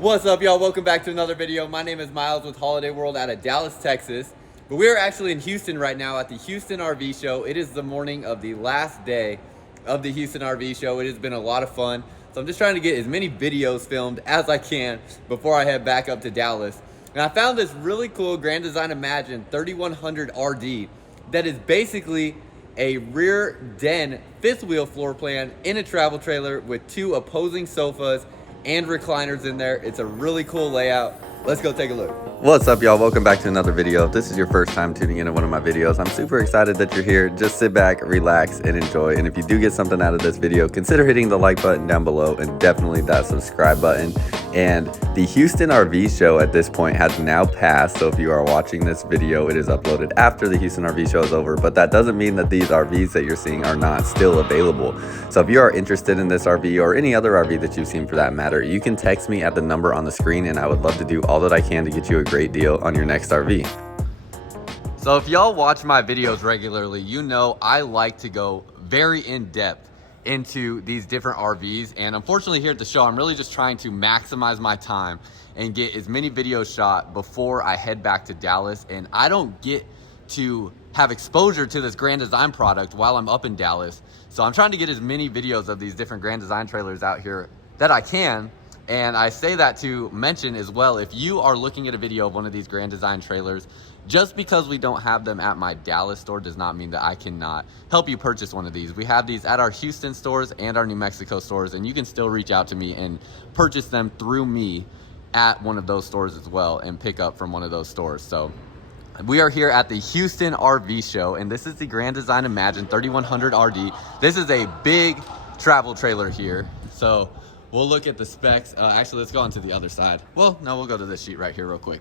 What's up, y'all? Welcome back to another video. My name is Miles with Holiday World out of Dallas, Texas. But we are actually in Houston right now at the Houston RV show. It is the morning of the last day of the Houston RV show. It has been a lot of fun. So I'm just trying to get as many videos filmed as I can before I head back up to Dallas. And I found this really cool Grand Design Imagine 3100 RD that is basically a rear den fifth wheel floor plan in a travel trailer with two opposing sofas and recliners in there. It's a really cool layout. Let's go take a look. What's up, y'all? Welcome back to another video. If this is your first time tuning into one of my videos, I'm super excited that you're here. Just sit back, relax, and enjoy. And if you do get something out of this video, consider hitting the like button down below and definitely that subscribe button. And the Houston RV show at this point has now passed. So if you are watching this video, it is uploaded after the Houston RV show is over. But that doesn't mean that these RVs that you're seeing are not still available. So if you are interested in this RV or any other RV that you've seen for that matter, you can text me at the number on the screen and I would love to do all that I can to get you a great deal on your next RV. So if y'all watch my videos regularly, you know I like to go very in-depth into these different RVs, and unfortunately here at the show I'm really just trying to maximize my time and get as many videos shot before I head back to Dallas. And I don't get to have exposure to this Grand Design product while I'm up in Dallas, so I'm trying to get as many videos of these different Grand Design trailers out here that I can. And I say that to mention as well, if you are looking at a video of one of these Grand Design trailers, just because we don't have them at my Dallas store does not mean that I cannot help you purchase one of these. We have these at our Houston stores and our New Mexico stores, and you can still reach out to me and purchase them through me at one of those stores as well and pick up from one of those stores. So we are here at the Houston RV show, and this is the Grand Design Imagine 3100 RD. This is a big travel trailer here. So we'll look at the specs. Actually, let's go on to the other side. Well, no, we'll go to this sheet right here real quick.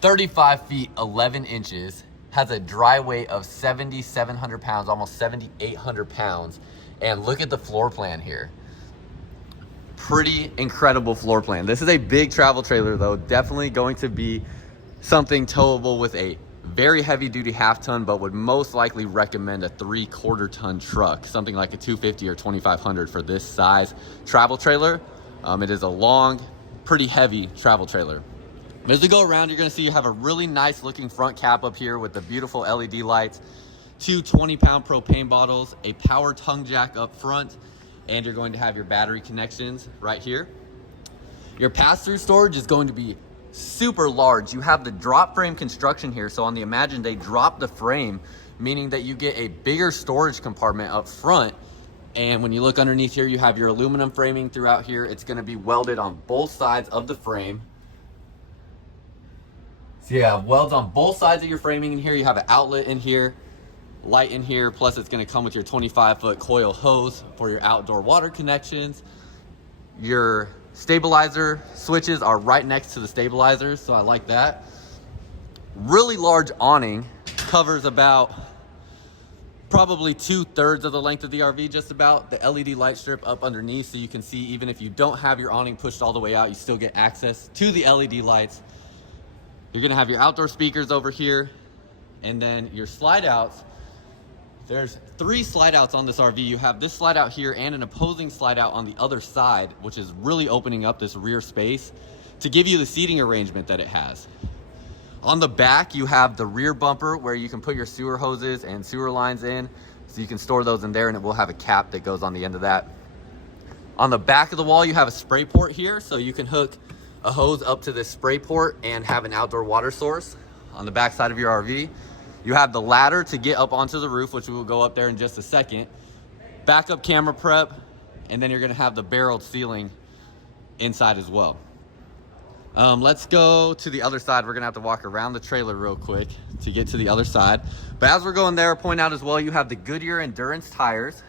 35 feet, 11 inches, has a dry weight of 7,700 pounds, almost 7,800 pounds. And look at the floor plan here. Pretty incredible floor plan. This is a big travel trailer though. Definitely going to be something towable with a very heavy duty half ton, but would most likely recommend a 3/4 ton truck, something like a 250 or 2500 for this size travel trailer. It is a long, pretty heavy travel trailer. As we go around, you're gonna see you have a really nice looking front cap up here with the beautiful LED lights, two 20-pound propane bottles, a power tongue jack up front, and you're going to have your battery connections right here. Your pass-through storage is going to be super large. You have the drop frame construction here. So on the Imagine, they drop the frame, meaning that you get a bigger storage compartment up front. And when you look underneath here, you have your aluminum framing throughout here. It's going to be welded on both sides of the frame. So you have welds on both sides of your framing in here. You have an outlet in here, light in here, plus it's going to come with your 25-foot coil hose for your outdoor water connections. Your stabilizer switches are right next to the stabilizers, so I like that. Really large awning, covers about probably 2/3 of the length of the RV, just about. The LED light strip up underneath, so you can see even if you don't have your awning pushed all the way out, you still get access to the LED lights. You're gonna have your outdoor speakers over here, and then your slide outs. There's 3 slide outs on this RV. You have this slide out here and an opposing slide out on the other side, which is really opening up this rear space to give you the seating arrangement that it has. On the back, you have the rear bumper where you can put your sewer hoses and sewer lines in, so you can store those in there, and it will have a cap that goes on the end of that. On the back of the wall, you have a spray port here, so you can hook a hose up to this spray port and have an outdoor water source. On the back side of your RV, you have the ladder to get up onto the roof, which we will go up there in just a second. Backup camera prep, and then you're gonna have the barreled ceiling inside as well. Let's go to the other side. We're gonna have to walk around the trailer real quick to get to the other side. But as we're going there, point out as well, you have the Goodyear Endurance tires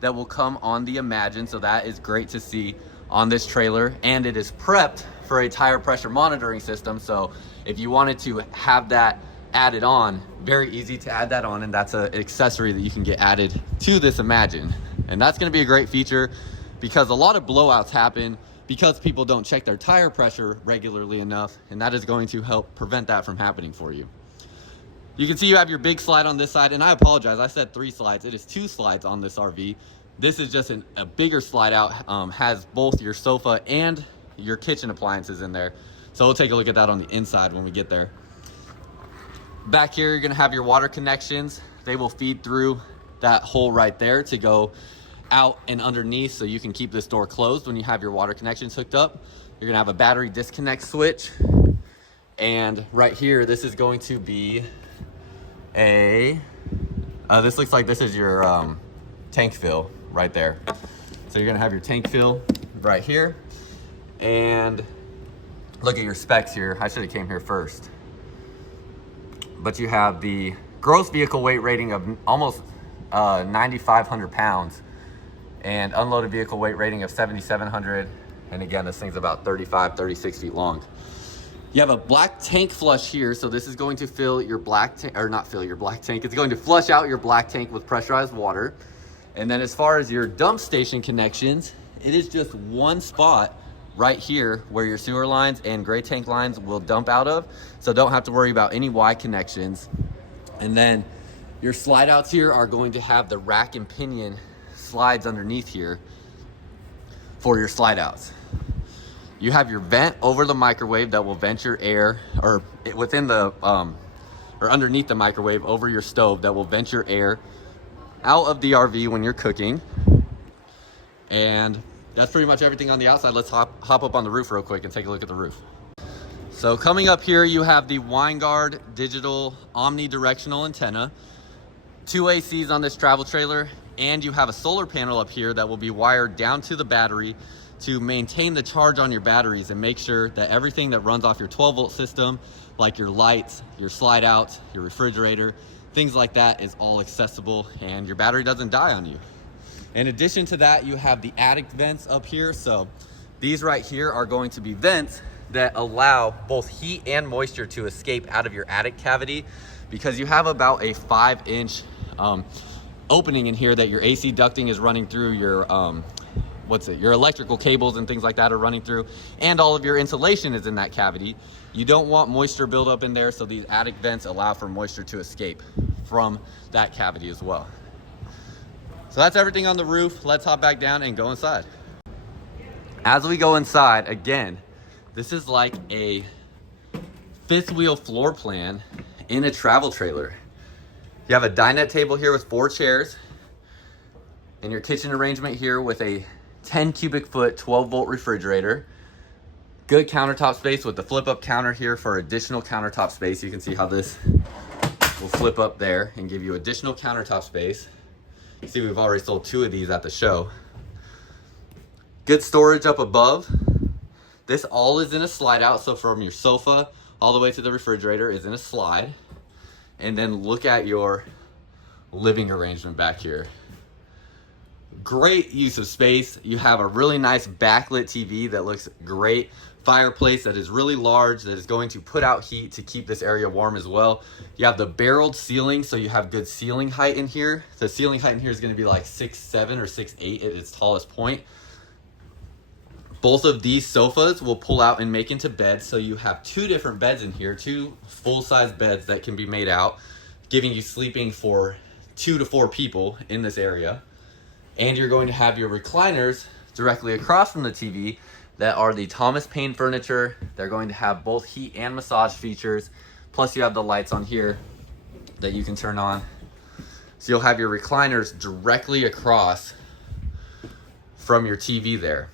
that will come on the Imagine, so that is great to see on this trailer. And it is prepped for a tire pressure monitoring system, so if you wanted to have that added on, very easy to add that on, and that's an accessory that you can get added to this Imagine. And that's going to be a great feature because a lot of blowouts happen because people don't check their tire pressure regularly enough, and that is going to help prevent that from happening for you. You can see you have your big slide on this side, and I apologize, I said 3 slides. It is 2 slides on this RV. This is just a bigger slide out, has both your sofa and your kitchen appliances in there. So we'll take a look at that on the inside when we get there. Back here, you're gonna have your water connections. They will feed through that hole right there to go out and underneath, so you can keep this door closed when you have your water connections hooked up. You're gonna have a battery disconnect switch. And right here, this is going to be this looks like this is your tank fill right there. So you're gonna have your tank fill right here. And look at your specs here. I should have came here first. But you have the gross vehicle weight rating of almost 9,500 pounds and unloaded vehicle weight rating of 7,700. And again, this thing's about 36 feet long. You have a black tank flush here, so this is going to fill your black tank, or not fill your black tank, it's going to flush out your black tank with pressurized water. And then as far as your dump station connections, it is just one spot right here where your sewer lines and gray tank lines will dump out of, so don't have to worry about any Y connections. And then your slide outs here are going to have the rack and pinion slides underneath here for your slide outs. You have your vent over the microwave that will vent your air, or within the or underneath the microwave over your stove that will vent your air out of the RV when you're cooking. And that's pretty much everything on the outside. Let's hop up on the roof real quick and take a look at the roof. So coming up here, you have the Winegard digital omnidirectional antenna, 2 ACs on this travel trailer, and you have a solar panel up here that will be wired down to the battery to maintain the charge on your batteries and make sure that everything that runs off your 12-volt system, like your lights, your slide outs, your refrigerator, things like that, is all accessible and your battery doesn't die on you. In addition to that, you have the attic vents up here. So these right here are going to be vents that allow both heat and moisture to escape out of your attic cavity, because you have about a 5-inch opening in here that your AC ducting is running through, your your electrical cables and things like that are running through, and all of your insulation is in that cavity. You don't want moisture buildup in there, so these attic vents allow for moisture to escape from that cavity as well. So that's everything on the roof. Let's hop back down and go inside. As we go inside, again, this is like a fifth wheel floor plan in a travel trailer. You have a dinette table here with 4 chairs, and your kitchen arrangement here with a 10 cubic foot 12-volt refrigerator. Good countertop space with the flip up counter here for additional countertop space. You can see how this will flip up there and give you additional countertop space. You see we've already sold 2 of these at the show. Good storage up above. This all is in a slide out, so from your sofa all the way to the refrigerator is in a slide. And then look at your living arrangement back here. Great use of space. You have a really nice backlit TV that looks great. Fireplace that is really large, that is going to put out heat to keep this area warm as well. You have the barreled ceiling, so you have good ceiling height in here. The ceiling height in here is going to be like 6'7" or 6'8" at its tallest point. Both of these sofas will pull out and make into beds, so you have 2 different beds in here, 2 full-size beds that can be made out, giving you sleeping for 2 to 4 people in this area. And you're going to have your recliners directly across from the TV that are the Thomas Paine furniture. They're going to have both heat and massage features. Plus you have the lights on here that you can turn on. So you'll have your recliners directly across from your TV there.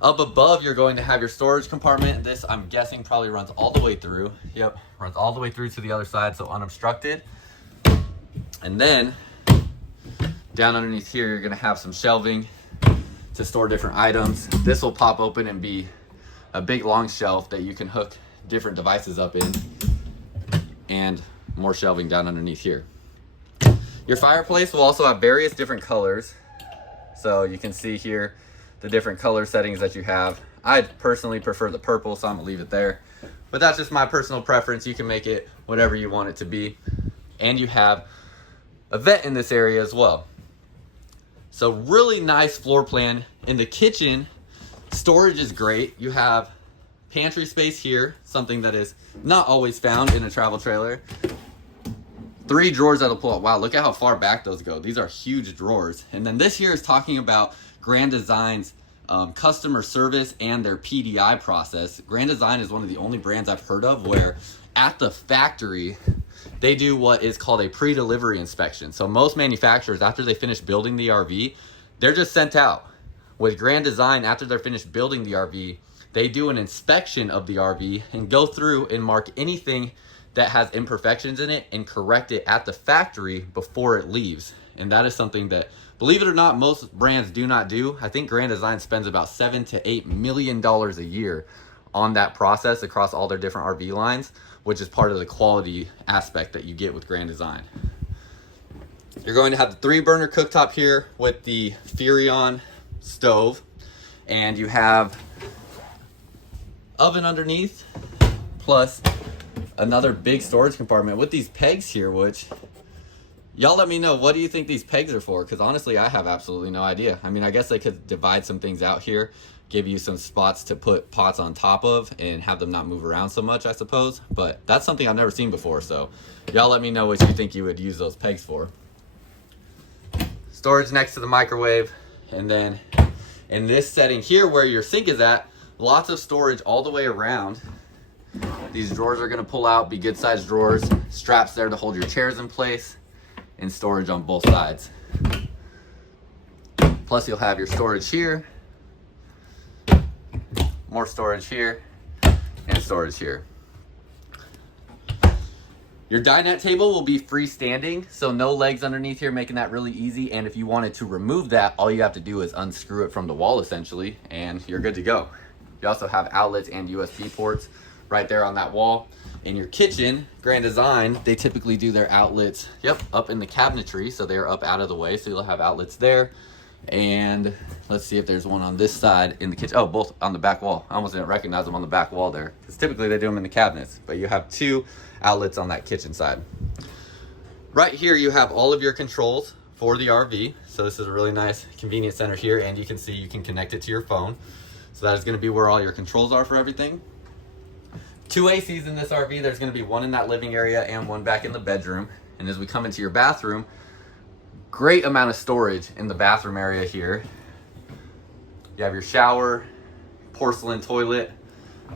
Up above, you're going to have your storage compartment. This, I'm guessing, probably runs all the way through. Yep, runs all the way through to the other side, so unobstructed. And then down underneath here, you're gonna have some shelving to store different items. This will pop open and be a big long shelf that you can hook different devices up in, and more shelving down underneath here. Your fireplace will also have various different colors. So you can see here the different color settings that you have. I personally prefer the purple, so I'm gonna leave it there. But that's just my personal preference. You can make it whatever you want it to be. And you have a vent in this area as well. So really nice floor plan. In the kitchen, storage is great. You have pantry space here, something that is not always found in a travel trailer. 3 drawers that'll pull out. Wow, look at how far back those go. These are huge drawers. And then this here is talking about Grand Design's customer service and their PDI process. Grand Design is one of the only brands I've heard of where at the factory, they do what is called a pre-delivery inspection. So most manufacturers, after they finish building the RV, they're just sent out. With Grand Design, after they're finished building the RV, they do an inspection of the RV and go through and mark anything that has imperfections in it and correct it at the factory before it leaves. And that is something that, believe it or not, most brands do not do. I think Grand Design spends about $7 to $8 million a year on that process across all their different RV lines, which is part of the quality aspect that you get with Grand Design. You're going to have the 3-burner cooktop here with the Furrion stove, and you have oven underneath, plus another big storage compartment with these pegs here, which y'all let me know, what do you think these pegs are for? Because honestly, I have absolutely no idea. I mean, I guess they could divide some things out here, give you some spots to put pots on top of and have them not move around so much, I suppose. But that's something I've never seen before, so y'all let me know what you think you would use those pegs for. Storage next to the microwave, and then in this setting here where your sink is at, lots of storage all the way around. These drawers are going to pull out, be good sized drawers, straps there to hold your chairs in place, and storage on both sides. Plus you'll have your storage here, more storage here, and storage here. Your dinette table will be freestanding, so no legs underneath here, making that really easy. And if you wanted to remove that, all you have to do is unscrew it from the wall essentially, and you're good to go. You also have outlets and USB ports right there on that wall. In your kitchen, Grand Design, they typically do their outlets, up in the cabinetry, so they're up out of the way, so you'll have outlets there. And let's see if there's one on this side in the kitchen. Oh, both on the back wall. I almost didn't recognize them on the back wall there, because typically they do them in the cabinets, but you have 2 outlets on that kitchen side. Right here, you have all of your controls for the RV. So this is a really nice convenience center here, and you can see you can connect it to your phone. So that is going to be where all your controls are for everything. 2 ACs in this RV. There's going to be one in that living area and one back in the bedroom. And as we come into your bathroom, great amount of storage in the bathroom area here. You have your shower, porcelain toilet.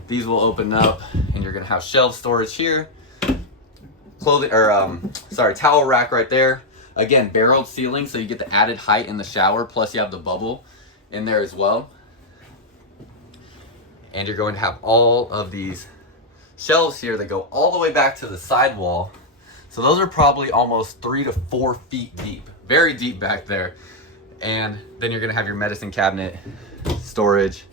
These will open up, and you're going to have shelf storage here. Towel rack right there. Again, barreled ceiling, so you get the added height in the shower. Plus, you have the bubble in there as well. And you're going to have all of these shelves here that go all the way back to the sidewall. So those are probably almost 3 to 4 feet deep. Very deep back there. And then you're going to have your medicine cabinet, storage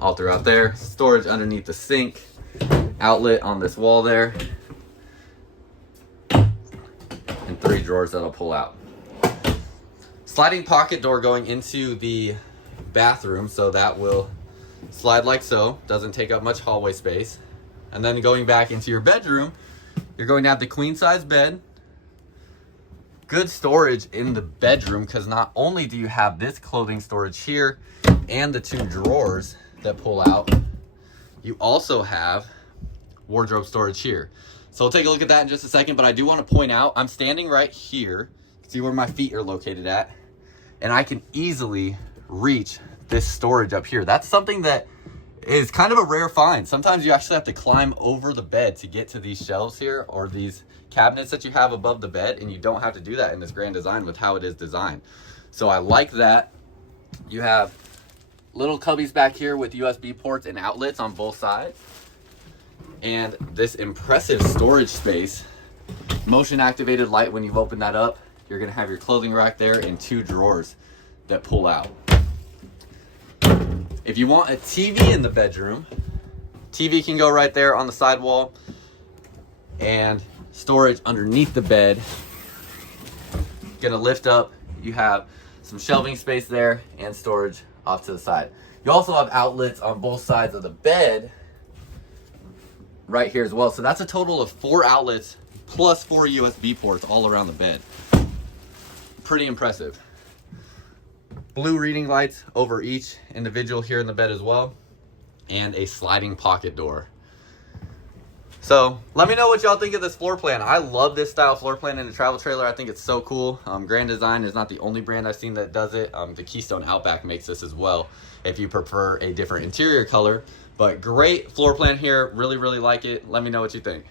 all throughout there. Storage underneath the sink, outlet on this wall there, and 3 drawers that'll pull out. Sliding pocket door going into the bathroom, so that will slide like so, doesn't take up much hallway space. And then going back into your bedroom, you're going to have the queen size bed. Good storage in the bedroom, because not only do you have this clothing storage here and the 2 drawers that pull out, you also have wardrobe storage here. So we'll take a look at that in just a second, but I do want to point out, I'm standing right here. See where my feet are located at, and I can easily reach this storage up here. That's something that is kind of a rare find. Sometimes you actually have to climb over the bed to get to these shelves here, or these cabinets that you have above the bed, and you don't have to do that in this Grand Design with how it is designed. So I like that. You have little cubbies back here with USB ports and outlets on both sides. And this impressive storage space, motion activated light when you've opened that up. You're gonna have your clothing rack there and 2 drawers that pull out. If you want a TV in the bedroom, TV can go right there on the side wall, and storage underneath the bed. Gonna lift up, you have some shelving space there and storage off to the side. You also have outlets on both sides of the bed right here as well. So that's a total of 4 outlets plus 4 USB ports all around the bed. Pretty impressive. Blue reading lights over each individual here in the bed as well, and a sliding pocket door. So let me know what y'all think of this floor plan. I love this style floor plan in a travel trailer. I think it's so cool. Grand Design is not the only brand I've seen that does it. The Keystone Outback makes this as well if you prefer a different interior color. But great floor plan here. Really, really like it. Let me know what you think.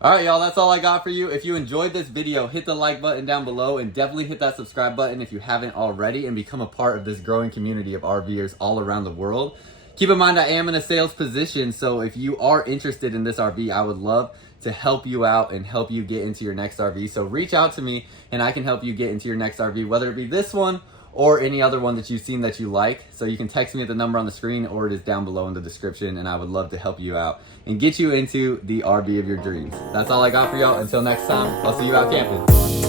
All right, y'all, that's all I got for you. If you enjoyed this video, hit the like button down below and definitely hit that subscribe button if you haven't already and become a part of this growing community of RVers all around the world. Keep in mind, I am in a sales position, so if you are interested in this RV, I would love to help you out and help you get into your next RV. So reach out to me and I can help you get into your next RV, whether it be this one or any other one that you've seen that you like. So you can text me at the number on the screen or it is down below in the description, and I would love to help you out and get you into the RV of your dreams. That's all I got for y'all. Until next time, I'll see you out camping.